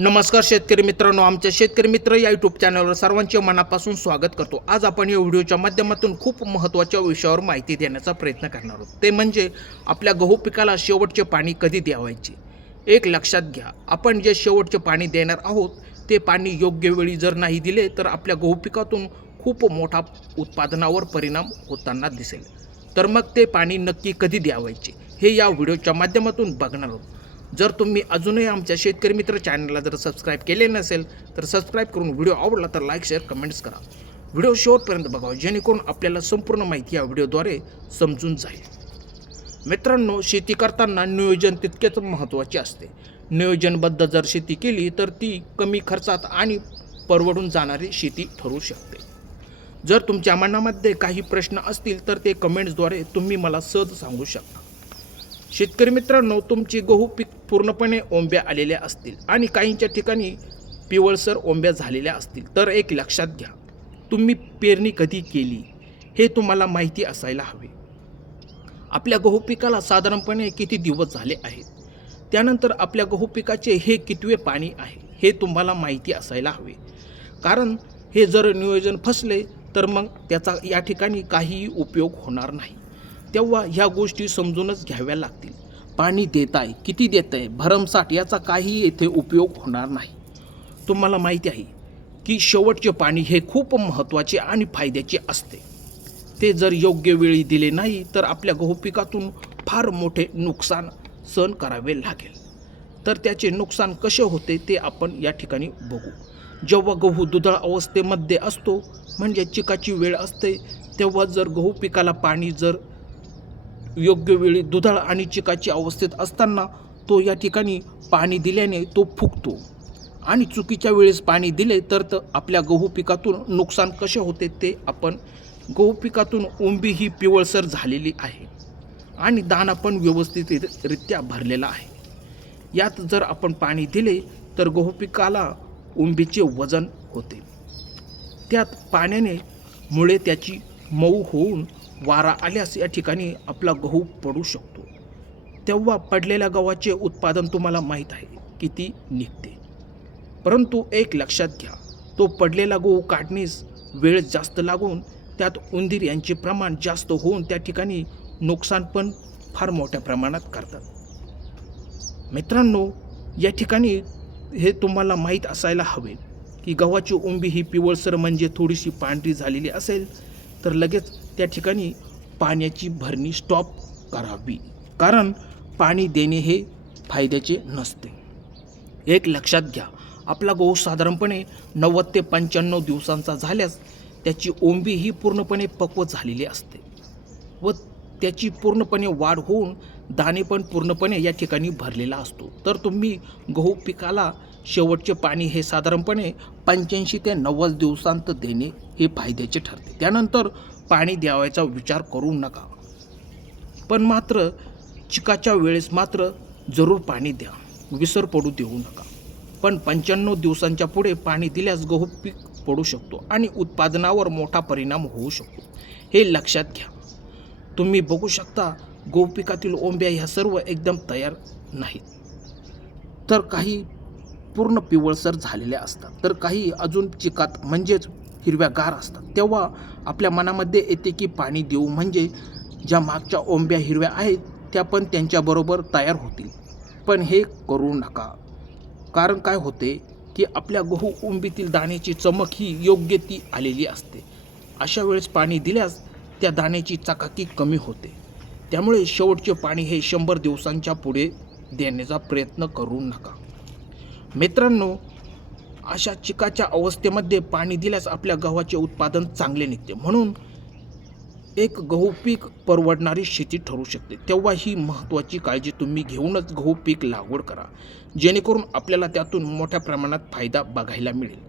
नमस्कार शेतकरी मित्रांनो, आमच्या शेतकरी मित्र या यूट्यूब चॅनलवर सर्वांचे मनापासून स्वागत करतो। आज आपण या व्हिडिओच्या माध्यमातून खूप महत्त्वाच्या विषयावर माहिती देण्याचा प्रयत्न करणार आहोत। ते म्हणजे आपल्या गहू पिकाला शेवटचे पाणी कधी द्यावायचे। एक लक्षात घ्या, आपण जे शेवटचे पाणी देणार आहोत ते पाणी योग्य वेळी जर नाही दिले तर आपल्या गहू पिकातून खूप मोठा उत्पादनावर परिणाम होताना दिसेल। तर मग ते पाणी नक्की कधी द्यावायचे हे या व्हिडिओच्या माध्यमातून बघणार आहोत। जर तुम्ही अजूनही आमच्या शेतकरी मित्र चॅनलला जर सबस्क्राईब केले नसेल तर सबस्क्राईब करून व्हिडिओ आवडला तर लाईक शेअर कमेंट्स करा। व्हिडिओ शेवटपर्यंत बघा जेणेकरून आपल्याला संपूर्ण माहिती या व्हिडिओद्वारे समजून जाईल। मित्रांनो, शेती करताना नियोजन तितकेच महत्त्वाचे असते। नियोजनबद्ध जर शेती केली तर ती कमी खर्चात आणि परवडून जाणारी शेती ठरू शकते। जर तुमच्या मनामध्ये काही प्रश्न असतील तर ते कमेंट्सद्वारे तुम्ही मला सहज सांगू शकता। शेतकरी मित्रांनो, तुमची गहू पीक पूर्णपणे ओंब्या आलेल्या असतील आणि काहींच्या ठिकाणी पिवळसर ओंब्या झालेल्या असतील तर एक लक्षात घ्या, तुम्ही पेरणी कधी केली हे तुम्हाला माहिती असायला हवे। आपल्या गहू पिकाला साधारणपणे किती दिवस झाले आहेत, त्यानंतर आपल्या गहू पिकाचे हे कितवे पाणी आहे हे तुम्हाला माहिती असायला हवे। कारण हे जर नियोजन फसले तर मग त्याचा या ठिकाणी काहीही उपयोग होणार नाही। तेव्हा ह्या गोष्टी समजूनच घ्याव्या लागतील। पाणी देताय, किती देताय, भरमसाठ याचा काही येथे उपयोग होणार नाही। तुम्हाला माहिती आहे की शेवटचे पाणी हे खूप महत्त्वाचे आणि फायद्याचे असते। ते जर योग्य वेळी दिले नाही तर आपल्या गहू पिकातून फार मोठे नुकसान सहन करावे लागेल। तर त्याचे नुकसान कसे होते ते आपण या ठिकाणी बघू। जेव्हा गहू दुधाळ अवस्थेमध्ये असतो म्हणजे चिकाची वेळ असते, तेव्हा जर गहू पिकाला पाणी जर योग्य वेळी दुधाळ आणि चिकाची अवस्थेत असताना तो या ठिकाणी पाणी दिल्याने तो फुगतो आणि चुकीच्या वेळेस पाणी दिले तर आपल्या गहू पिकातून नुकसान कसे होते ते आपण। गहू पिकातून ओंबी ही पिवळसर झालेली आहे आणि दाणा पण व्यवस्थितरित्या भरलेला आहे। यात जर आपण पाणी दिले तर गहू पिकाला ओंबीचे वजन होते। त्यात पाण्याने मुळे त्याची मऊ होऊन वारा आल्यास या ठिकाणी आपला गहू पडू शकतो। तेव्हा पडलेल्या गव्हाचे उत्पादन तुम्हाला माहीत आहे किती निघते। परंतु एक लक्षात घ्या, तो पडलेला गहू काढणीस वेळ जास्त लागून त्यात उंदीर यांचे प्रमाण जास्त होऊन त्या ठिकाणी नुकसान पण फार मोठ्या प्रमाणात करतात। मित्रांनो, या ठिकाणी हे तुम्हाला माहीत असायला हवे की गव्हाची ओंबी ही पिवळसर म्हणजे थोडीशी पांढरी झालेली असेल तर लगेच त्या ठिकाणी पाण्याची भरणी स्टॉप करावी, कारण पाणी देणे हे फायद्याचे नसते। एक लक्षात घ्या, आपला गहू साधारणपणे 90 ते 95 दिवसांचा झाल्यास त्याची ओंबी ही पूर्णपणे पक्व झालेली असते व त्याची पूर्णपणे वाढ होऊन दाणे पण पूर्णपणे या ठिकाणी भरलेला असतो। तर तुम्ही गहू पिकाला शेवटचे पाणी हे साधारणपणे 85 ते 90 दिवसांत देणे हे फायद्याचे ठरते। त्यानंतर पाणी द्यावायचा विचार करू नका, पण मात्र चिकाच्या वेळेस मात्र जरूर पाणी द्या, विसर पडू देऊ नका। पण 95 दिवसांच्या पुढे पाणी दिल्यास गहू पीक पडू शकतो आणि उत्पादनावर मोठा परिणाम होऊ शकतो, हे लक्षात घ्या। तुम्ही बघू शकता गहू पिकातील ओंब्या ह्या सर्व एकदम तयार नाहीत, तर काही पूर्ण पिवळसर झालेल्या असतात, तर काही अजून चिकात म्हणजेच हिरव्यागार असतात। तेव्हा आपल्या मनामध्ये येते की पाणी देऊ म्हणजे ज्या मागच्या ओंब्या हिरव्या आहेत त्या पण त्यांच्याबरोबर तयार होतील, पण हे करू नका। कारण काय होते की आपल्या गहू ओंबीतील दाण्याची चमक ही योग्य ती आलेली असते। अशा वेळेस पाणी दिल्यास त्या दाण्याची चकाकी कमी होते। त्यामुळे शेवटचे पाणी हे 100 दिवसांच्या पुढे देण्याचा प्रयत्न करू नका। मित्रांनो, अशा चिकाच्या अवस्थेमध्ये पाणी दिल्यास आपल्या गव्हाचे उत्पादन चांगले निघते, म्हणून एक गहू पीक परवडणारी शेती ठरू शकते। तेव्हा ही महत्त्वाची काळजी तुम्ही घेऊनच गहू पीक लागवड करा, जेणेकरून आपल्याला त्यातून मोठ्या प्रमाणात फायदा बघायला मिळेल।